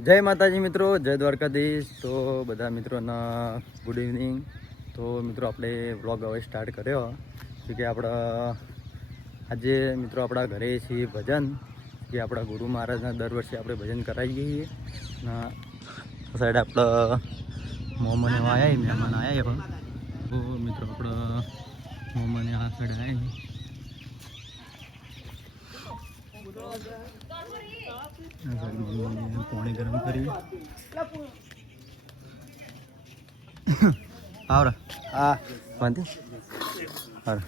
જય માતાજી મિત્રો, જય દ્વારકાધીશ. તો બધા મિત્રોના ગુડ ઇવનિંગ. તો મિત્રો આપણે વ્લોગ હવે સ્ટાર્ટ કર્યો કે આપણે આજે મિત્રો આપણા ઘરે છીએ ભજન કે આપણા ગુરુ મહારાજના દર વર્ષે આપણે ભજન કરાવીએ છીએ. ના સાઈડ આપણા મોમને આવ્યા મહેમાન આવ્યા. તો મિત્રો આપણા મોમને આ સાઈડ આવ્યા. પાણી ગરમ કરી આવરા હા વાંધી આવરા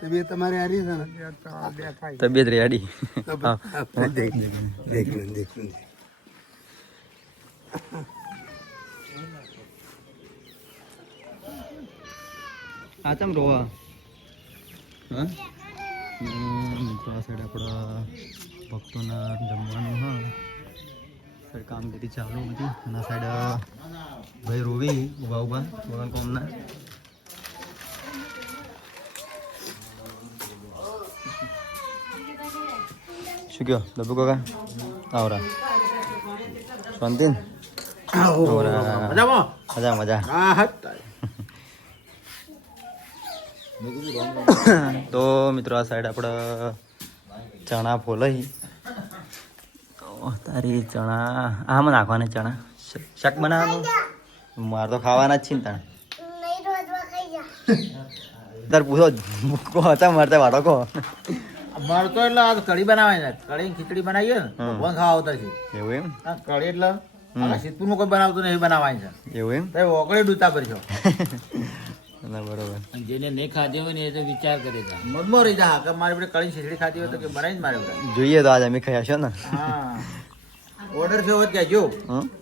તબિયત તમારી હારી છે ને? તબિયત રેડી. આ ચમ રોવા હા મિત્રો આ સાઈડ આપણા ભક્તોના જમવાનું હા સાઈડ કામગીરી ચાલુ હતી અને આ સાઈડ ભાઈ રોવી ઉભા ઉભા ભગવાન કોમના શું કહો દબુ કાકા આવરા શાંતિ મજા મજા. તો મિત્રો આ સાઈડ આપણે ચણા ફોલાઈ તારી ચણા આમાં નાખવાના ચણા શાક બનાવવાનું મારે તો ખાવાના જ છે ને તાણે તાર પૂછો હતા મારતા વાળો કહો મળતો એટલે આ કઢી બનાવાય કઢી ખીચડી બનાવીએ ને ભગવાન ખાવા આવતા છે એવું એમ કઢી એટલે સિદ્ધપુર નું કોઈ બનાવતું નહીં બનાવાય છે એવું એમ તો ઓગળી ડૂતા પર છો ના બરોબર. જેને નહીં ખાધી હોય ને એ તો વિચાર કરે છે મનમાં રહી જા કે મારી બેટે કઢી ખીચડી ખાધી હોય તો કે બનાવી જ મારે બેટા જોઈએ તો આજ અમે ખાયા છો ને. હા ઓર્ડર છે હોત કહેજો.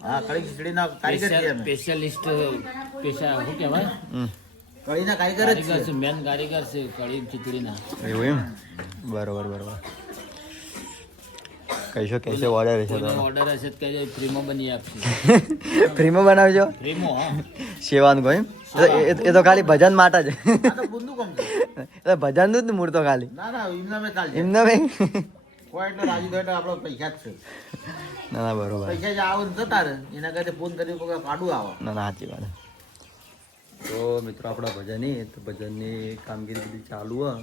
હા કઢી ખીચડી ના કારીગર છે અમે. સ્પેશિયલિસ્ટ પેશા શું કહેવાય કઢી ના કારીગર જ કારીગર છે. છે મેન કારીગર છે કઢી ખીચડીના. એવું એમ બરોબર બરોબર. કહીશો ઓર્ડર હશે તો ઓર્ડર હશે તો કહેજો ફ્રીમાં બની આપશે. ફ્રીમાં બનાવજો ફ્રીમાં હા સેવાનું કહો એમ એ તો ખાલી ભજન માટે જ આ તો બુંદુ કમ છે. એટલે ભજનનું જ મૂળ તો ખાલી ના ના એમના મેં ચાલશે. એમને ભાઈ કોઈ એટલે રાજી થયો એટલે આપણો પૈસા જ છે. ના ના બરોબર. પૈસા જ આવો ને જતા રહે એના કરતા ફોન કરી કોઈ પાડું આવો. ના ના સાચી વાત. તો મિત્રો આપણા ભજનની તો ભજનની કામગીરી બધી ચાલુ હોય.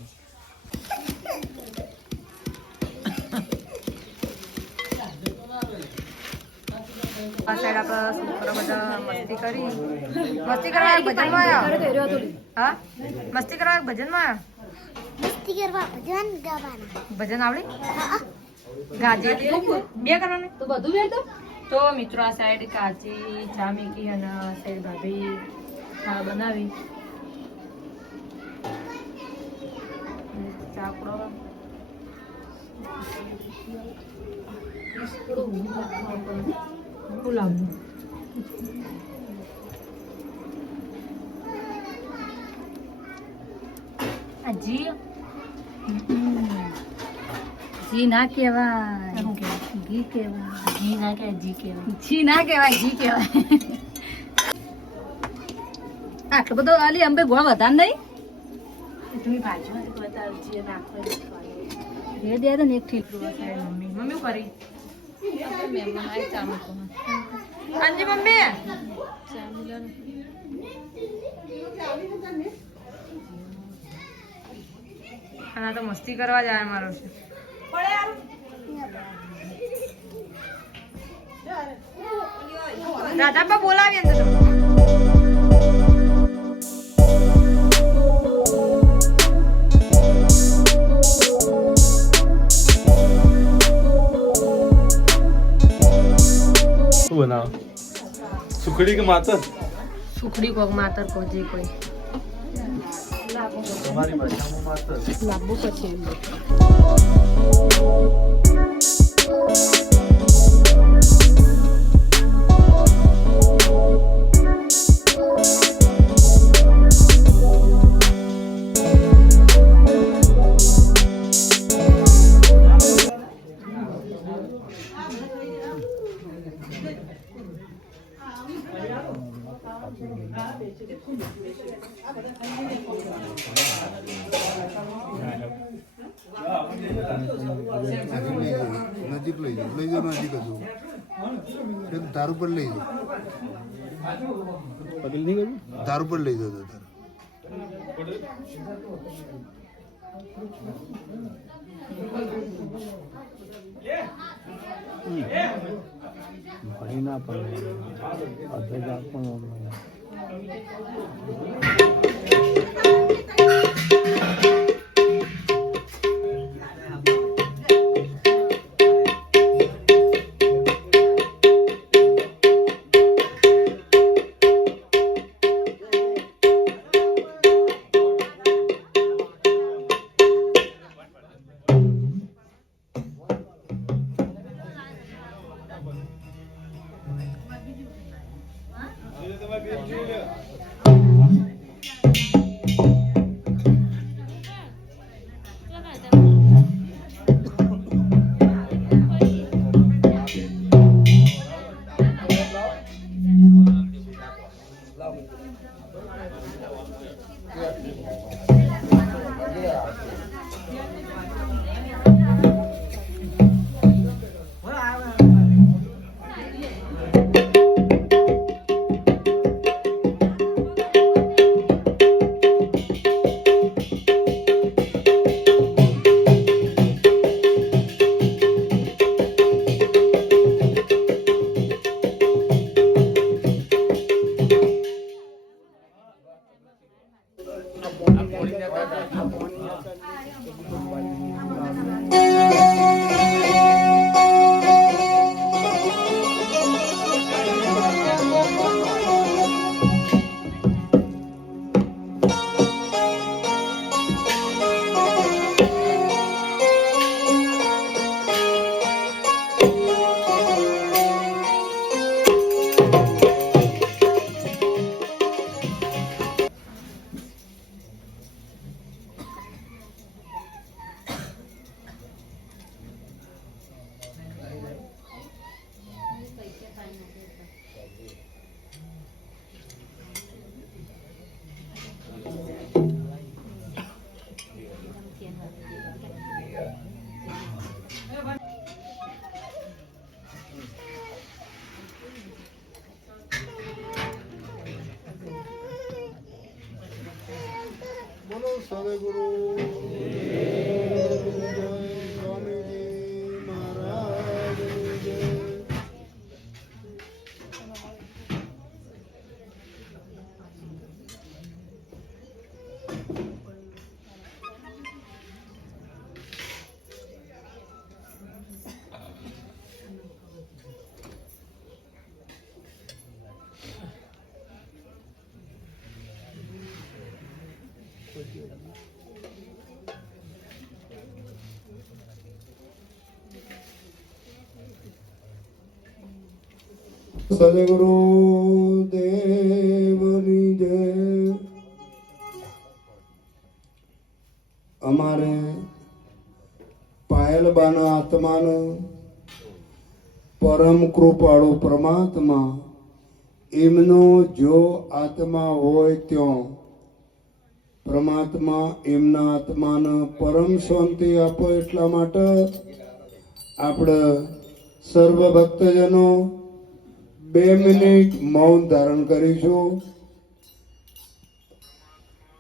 આ સાઈડ આપણે છોકરા બધા મસ્તી કરી ભજનમાં આવ્યા હા મસ્તી કરવા ભજનમાં આવ્યા ભજન આવડી ગાજી બે કરવાને તો બધું બે તો મિત્રો આ સાઈડ કાચી ચા મેકી અને સાઈડ ભાભી ચા બનાવી ચાકડો ગુલાબ જી જી ના કહેવાય ઘી કહેવાય ઘી ના કહેવાય જી કહેવાય જી ના કહેવાય ઘી કહેવાય આટલો બધો આલી અંબે ગોળ વધાર નહીં તમે ભાજી બતાવજી નાખો દે દે ને એક ઠીક મમ્મી મમ્મી કરી મહેમાન આવી ચા મૂકો અંજી મમ્મી હા તો મસ્તી કરવા જાય મારો છે દાદા બોલાવી અંદર બનાવો સુખડી કે માતર સુખડી કોક માતર કોજે કોઈ તમારી ભાષામાં માતર લાંબુ પછી નજીક લઈ જાઓ નજીક હજુ ધાર ઉપર લઈ જાઓ ધાર ઉપર લઈ જાઓ ભણી ના પડે અડધો પણ બોલો સદગુરુ સ્વામીજી મહારાજની જય. સદગુરુ દેવની જય. અમારે પાયલબાના આત્માને પરમ કૃપાળુ પરમાત્મા એમનો જો આત્મા હોય ત્યાં પરમાત્મા એમના આત્માને પરમ શાંતિ આપો એટલા માટે આપણે સર્વ ભક્તજનો 2 મિનિટ મૌન ધારણ કરીશું.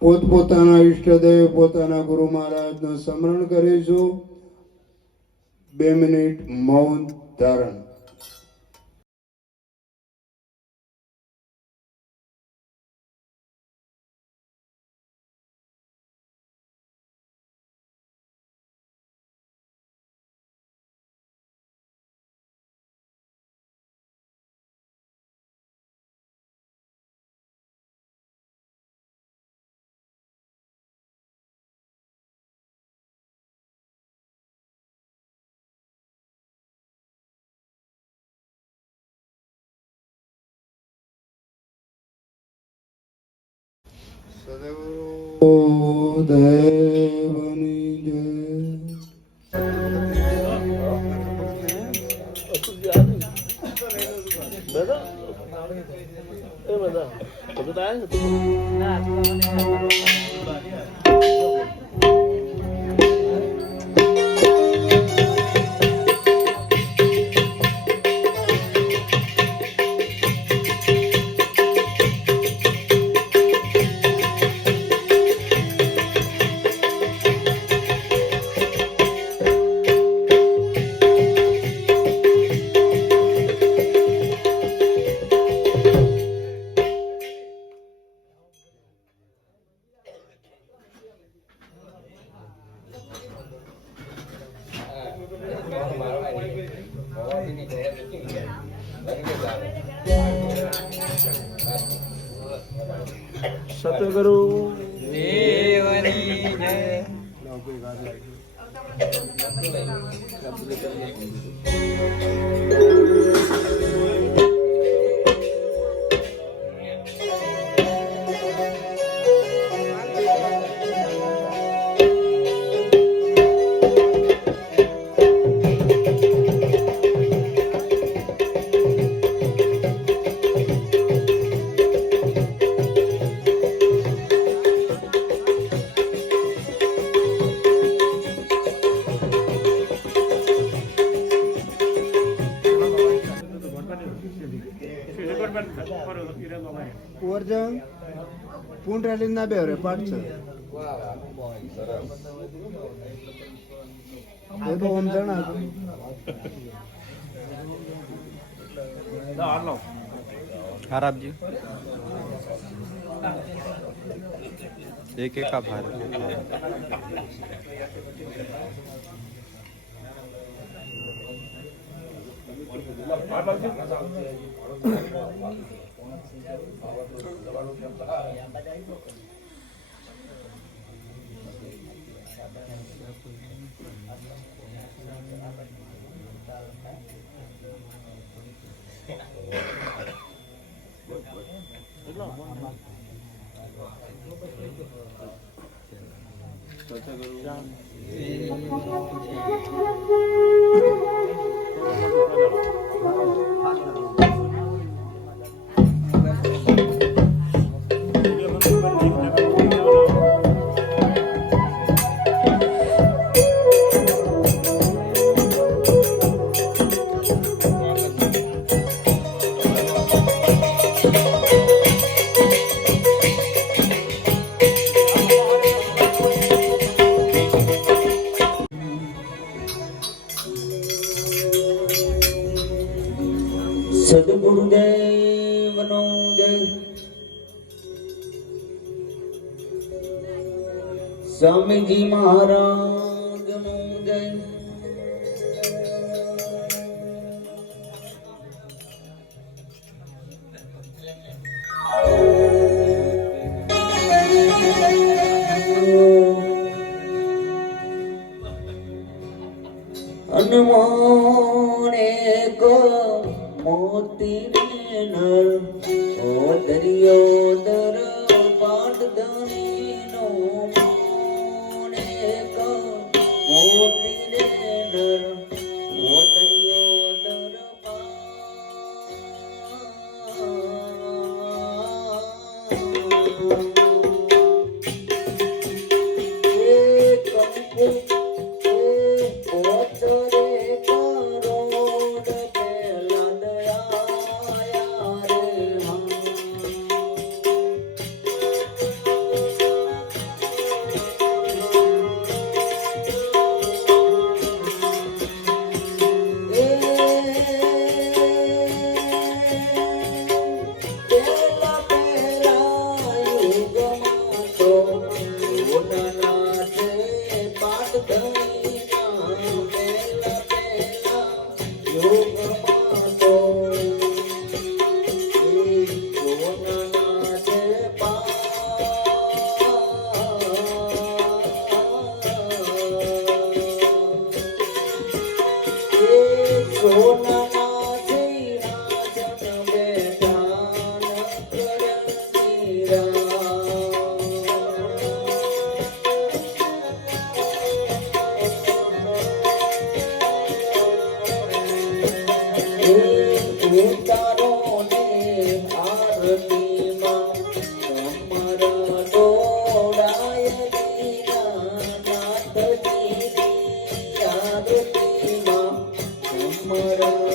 પોતપોતાના ઈષ્ટદેવ પોતાના ગુરુ મહારાજનું સ્મરણ કરીશું. 2 મિનિટ મૌન ધારણ. સદગુરુ દેવની જય. સતગુરુ वरजंग पूण राहिली ना बे रे पाठ हे तो ओम जण खराब जी एक एक का भार સદગુરુદેવનો જય. સ્વામીજી મહારાજનો જય. અનમોને કો મોતી નર ઓ દરિયો દર પાટ ધણી નો મોને કો મોતી નર ઓ દરિયો દર Mara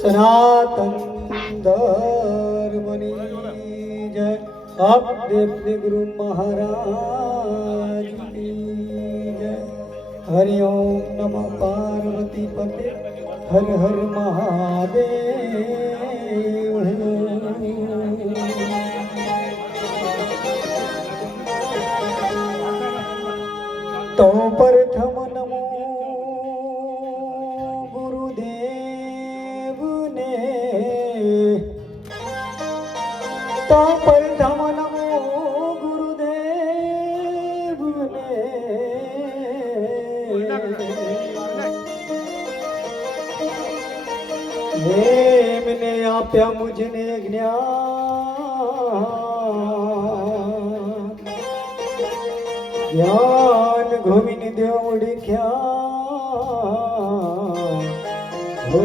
સનાતન ધર્મની જય આપદેવ ગુરુ મહારાજ કી જય હરિ ઓમ નમઃ પાર્વતી પતે હર હર મહાદેવ તો પ્રથમ નમો ગુરુદેવને તો પ્રથમ નમો ગુરુદેવને એમને આપ્યા મુજને જ્ઞાન જ્ઞાન ગોવિંદ દેવ ઓળખ્યા હો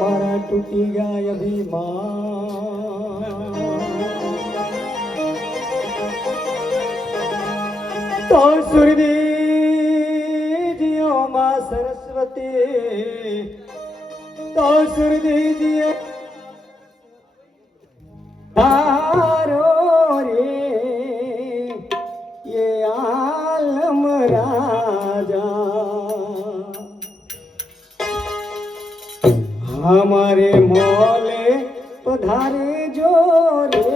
મારા તૂટી ગયા અભિમાન તો સુરદીજીઓ માં સરસ્વતી તો સુરદીજીએ તારો રે ये आलम राजा हमारे मोले पधारे जो रे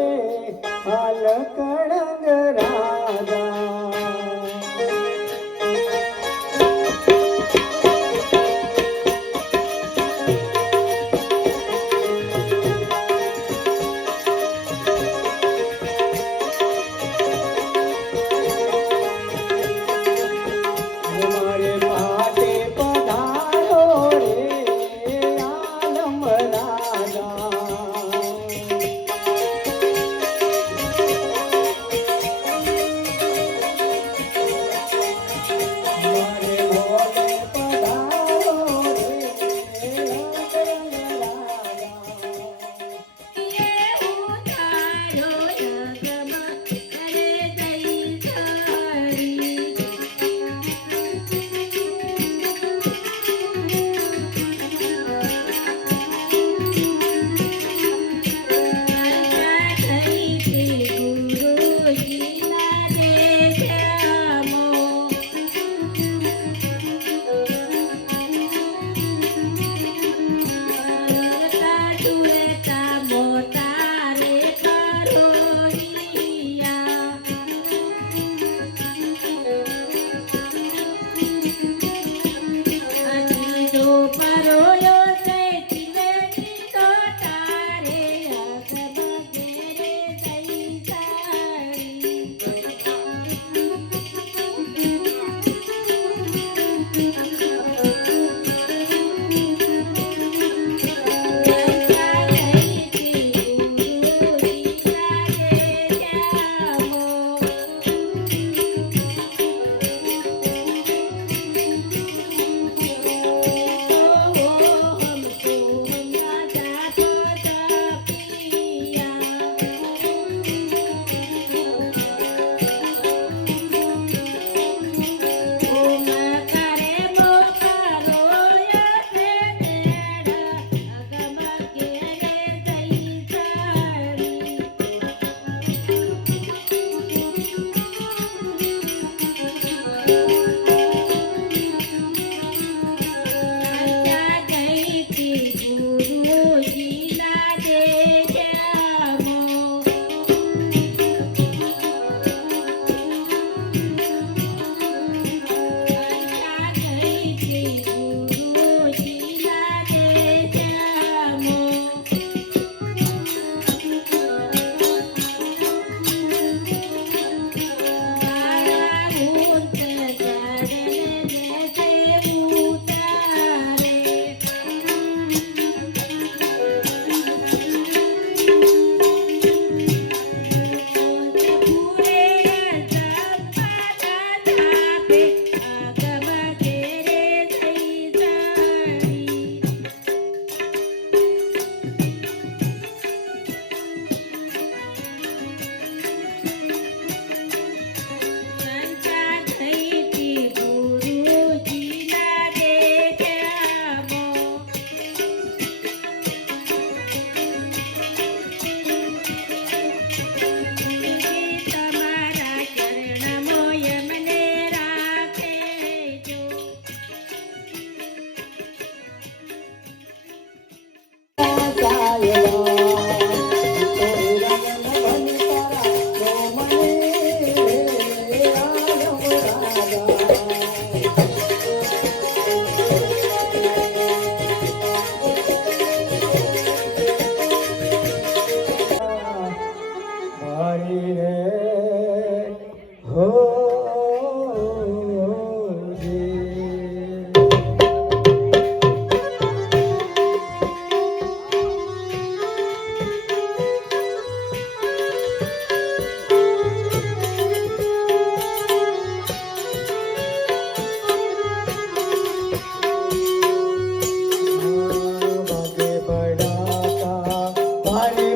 हाल कड़ंग राजा हमारे पाटे पधारो रे आलम राजा हमारे भोले पधारो रे आलम राजा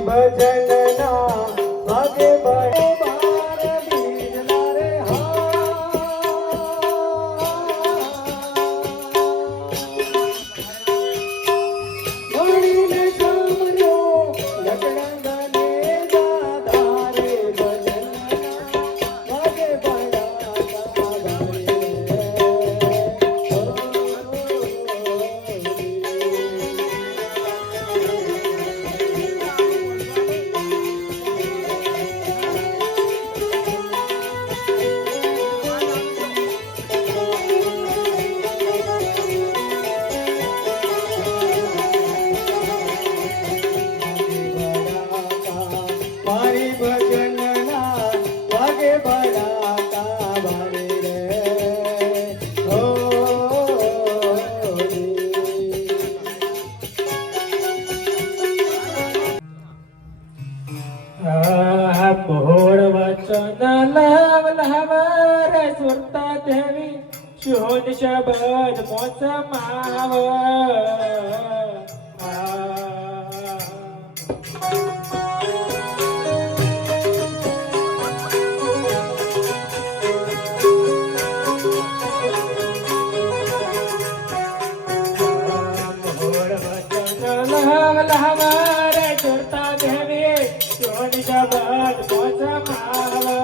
ભજનના ભાગે બળો બાર બીજના રે હા પોળ વચન લવ લહવર સુરતા દેવી શોધ શબદ મોચ માવ પોળ વચન લવ લહવર સુરતા દેવી શોધ શબદ મોચ માવ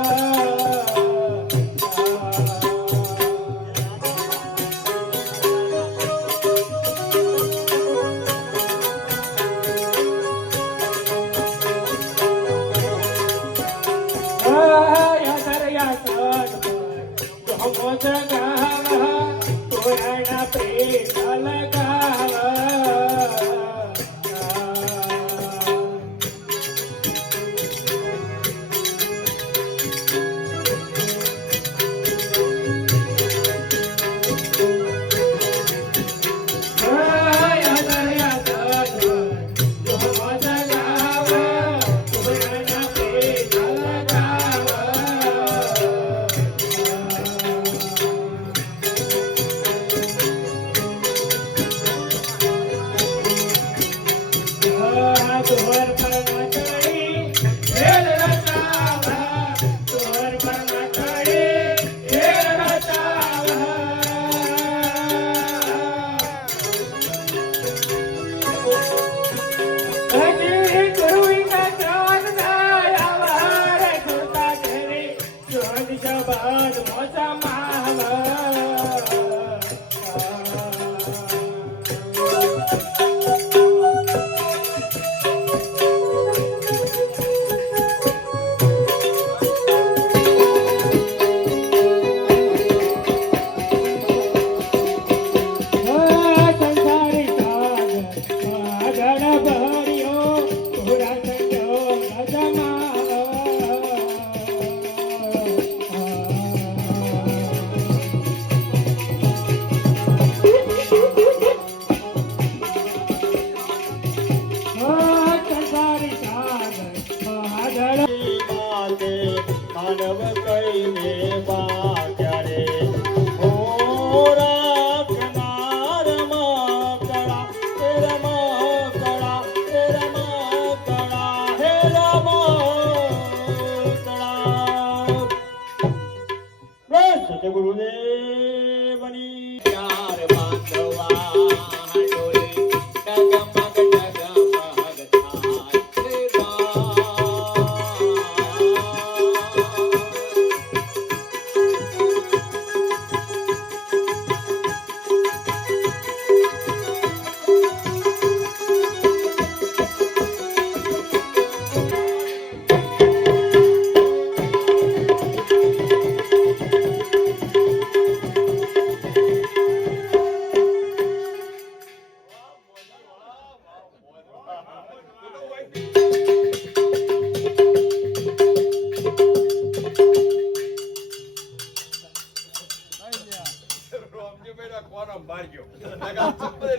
ગુરુદેવની ચાર બાંધવા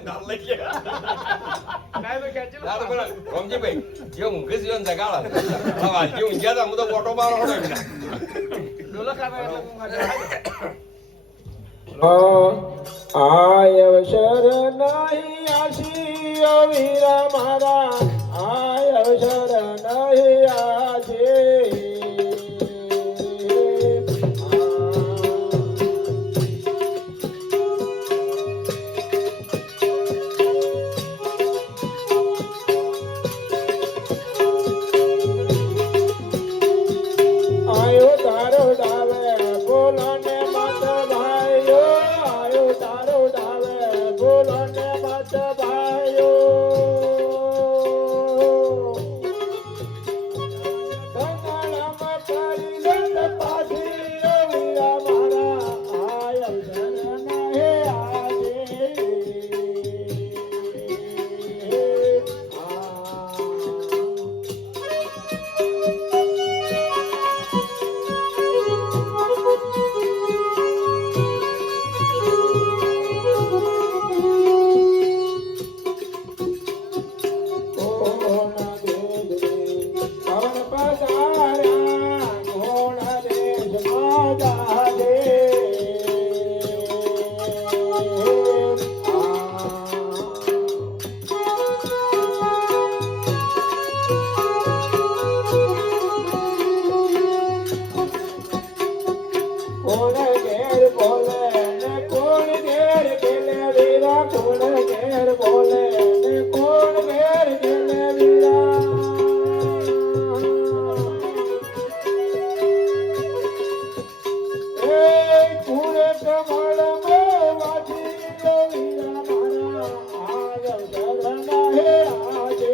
ડોલે ડગમગ ડગમગ રોમજીભાઈ જે ઊંઘે જીવન જગાડા વાલજી ઊંઘ્યા હતા હું તો ફોટો મારો આયવશર નહીં આશી વીરા મારા આયવશર નહીં આજે આયો તારો ડાવે બોલો ને મત ભાઈઓ આયો તારો ડાવે બોલો ને મત ભાઈઓ તાર્યા કોણ દેશમાં જાજે કોણ ઘેર બોલે ને કોણ ઘેર ગેલે વીરા કોણ ઘેર બોલે ને કોણ ઘેર ગેલે વીરા એ કુળે કમળ મો વાજી વીરા મારા આગળ ધરના હે આજે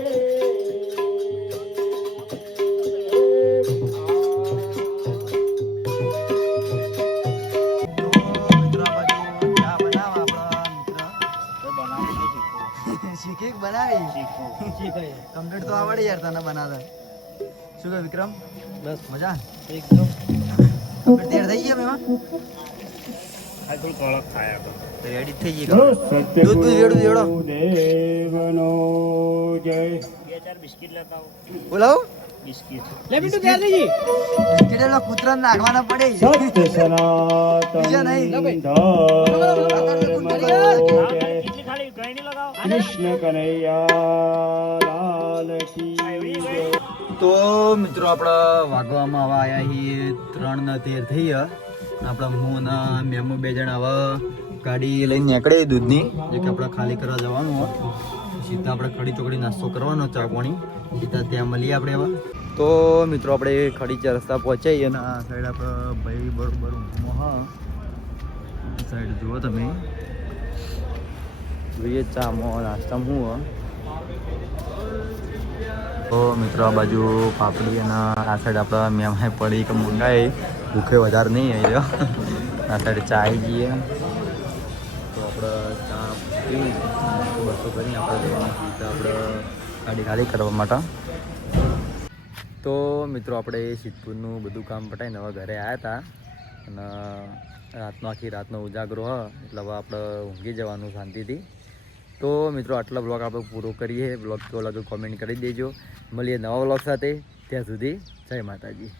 શીખી બનાવી કમ્પ્લીટ તો આવડે યાર તને બનાવતા શું કહે વિક્રમ બસ મજા એકદમ કમ્પ્લીટ તૈયાર થઈ ગયા મેમાં રેડી થઈ ગઈ દૂધ વેડું વેડો દેવનો જય બોલાવો બિસ્કિટ બિસ્કિટ એનો કૂતરા નાખવાના પડે સત્ય સનાતન બીજા નહીં ધર્મનો જય કૃષ્ણ કનૈયા લાલ કી જય. તો મિત્રો આપણે વાગવામાં હવે આવ્યા છીએ 3:13 થઈ ગયા આપણા હું ને મેમો 2 જણા હવે ગાડી લઈને નીકળે દૂધની જે કે આપણે ખાલી કરવા જવાનું હોય સીધા આપણે ખડી ચોકડી નાસ્તો કરવાનો ચા પાણી સીધા ત્યાં મળીએ આપણે હવે તો મિત્રો આપણે ખડી 4 રસ્તા પહોંચાઈએ અને આ સાઈડ આપણે ભાઈ બરોબર ઊંઘમાં હા આ સાઈડ જુઓ તમે જોઈએ ચામાં નાસ્તામાં હું તો મિત્રો આ બાજુ પાપડી અને આ સાઈડ આપણા મેમાએ પડી કે મંગાઈ ભૂખે વધારે નહીં આવી રહ્યો આ સાઈડ ચા આવી જઈએ તો આપણે ચા પીવી બસો કરી આપણે જવાનું આપણે ગાડી ખાલી કરવા માટે તો મિત્રો આપણે સિદ્ધપુરનું બધું કામ પટાઈને હવે ઘરે આવ્યા હતા અને રાતનો આખી રાતનો ઉજાગરો હ એટલે હવે આપણે ઊંઘી જવાનું શાંતિથી તો મિત્રો આટલા બ્લોગ આપણે પૂરો કરીએ બ્લોગ કેવો લાગે કોમેન્ટ કરી દેજો મળીએ નવા બ્લોગ સાથે ત્યાં સુધી જય માતાજી.